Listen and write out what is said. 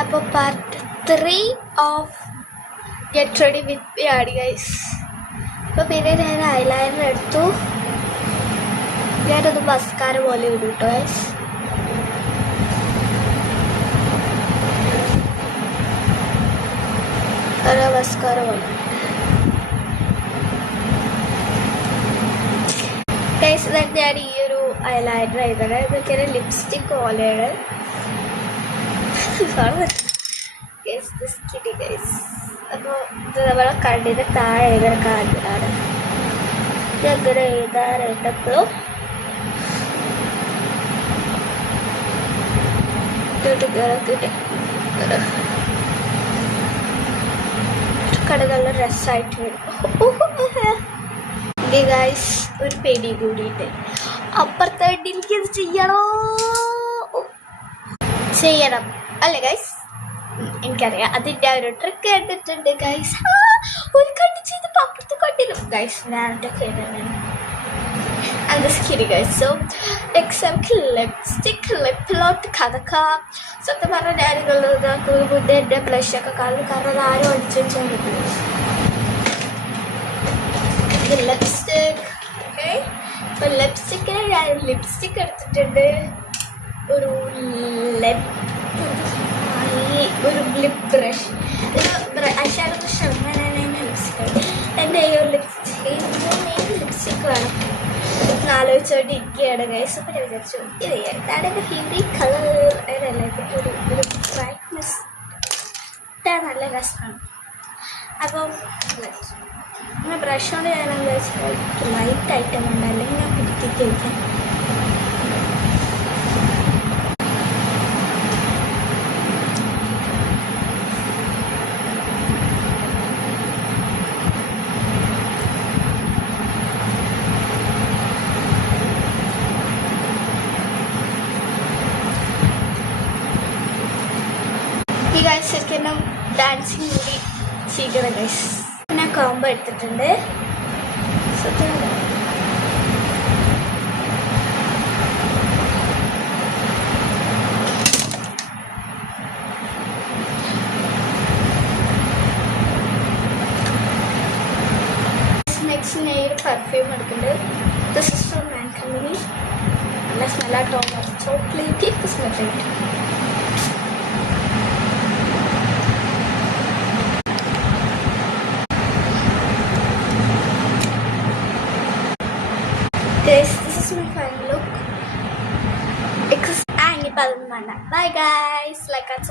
അപ്പോൾ part 3 of get ready with me ആണ് guys. അപ്പോൾ പിന്നെ ഞാൻ ഐലൈനർ എടുത്തു. ഞാനത് മസ്കാര പോലെ ഇടും കേട്ടോ ഗൈസ്. ഒരു മസ്കാര പോലെ ഗൈസ്. എന്നിട്ട് ഞാൻ ഈ ഒരു ഐലൈനർ എഴുതണം. ഇതൊക്കെ ലിപ്സ്റ്റിക് പോലെയാണ്. അപ്പോൾ ഇത് നമ്മളെ കണ്ണിന് താഴെ എഴുതാൻ കാര്യമാണ്. ഇതങ്ങനെ എഴുതാനായിട്ടപ്പോഴും കട നല്ല രസമായിട്ട് വരും. ഗൈസ് ഒരു പേടി കൂടിയിട്ട് അപ്പുറത്തെ എനിക്ക് ഇത് ചെയ്യണം അല്ലേ ഗൈസ്? എനിക്കറിയാം അതിൻ്റെ ഒരു ട്രിക്ക് കണ്ടിട്ടുണ്ട് ഗൈസ്. ഒരു കണ്ണ് ചെയ്തപ്പോൾ അപ്പുറത്ത് കണ്ടിരും ഗൈസ്. ഞാനൊക്കെ കേട്ടിട്ടുണ്ട്. കിരി ഗൈസ്. സോ എക്സാമ്പിൾ ലിപ്സ്റ്റിക് ലിപ്പിലോട്ട് കഥക്കാം. സത്യം പറഞ്ഞാൽ ഞാനുള്ളത് മുന്നേ എൻ്റെ ബ്ലഷൊക്കെ കാരണം അത് ആരും അടിച്ചു വെച്ചാൽ പറ്റും. ഇത് ലിപ്സ്റ്റിക്. ഓക്കെ, അപ്പോൾ ലിപ്സ്റ്റിക്കിന് ഞാൻ ലിപ്സ്റ്റിക് എടുത്തിട്ടുണ്ട്. ഒരു lip brush, eyeshadow brush. Lipstick എൻ്റെ ഈ ഒരു ലിപ്സ്റ്റിക് വേണം ആലോചിച്ചോണ്ട് ഇരിക്കുകയാണ് ഗൈസ്. അപ്പം ഞാൻ വിചാരിച്ചു ഇത് എന്താണ് എൻ്റെ ഫേവറേറ്റ് കളർ അതല്ല. ഒരു ബ്രൈറ്റ്നെസ് ഇട്ടാൽ നല്ല രസമാണ്. അപ്പം അങ്ങനെ ബ്രഷ് കൊണ്ട് ഞാൻ എന്താ വെച്ചാൽ ലൈറ്റ് ഐറ്റം ഉണ്ട്, അല്ലെങ്കിൽ ഞാൻ പിടിക്കൊക്കെ വയ്ക്കാം. ഗൈസ് ശരിക്കും എന്നെ ഡാൻസിങ് കൂടി ചെയ്യണം ഗൈസ്. ഞാൻ കോംബോ എടുത്തിട്ടുണ്ട്. നെക്സ്റ്റ് ഞാൻ ഒരു പെർഫ്യൂം എടുക്കുന്നുണ്ട്. This is from man company. നല്ല സ്മെല്ലാട്ടോ. Chocolate സ്മെല്ലായിട്ട്. Guys, this is my final look. Bye guys. Like and subscribe.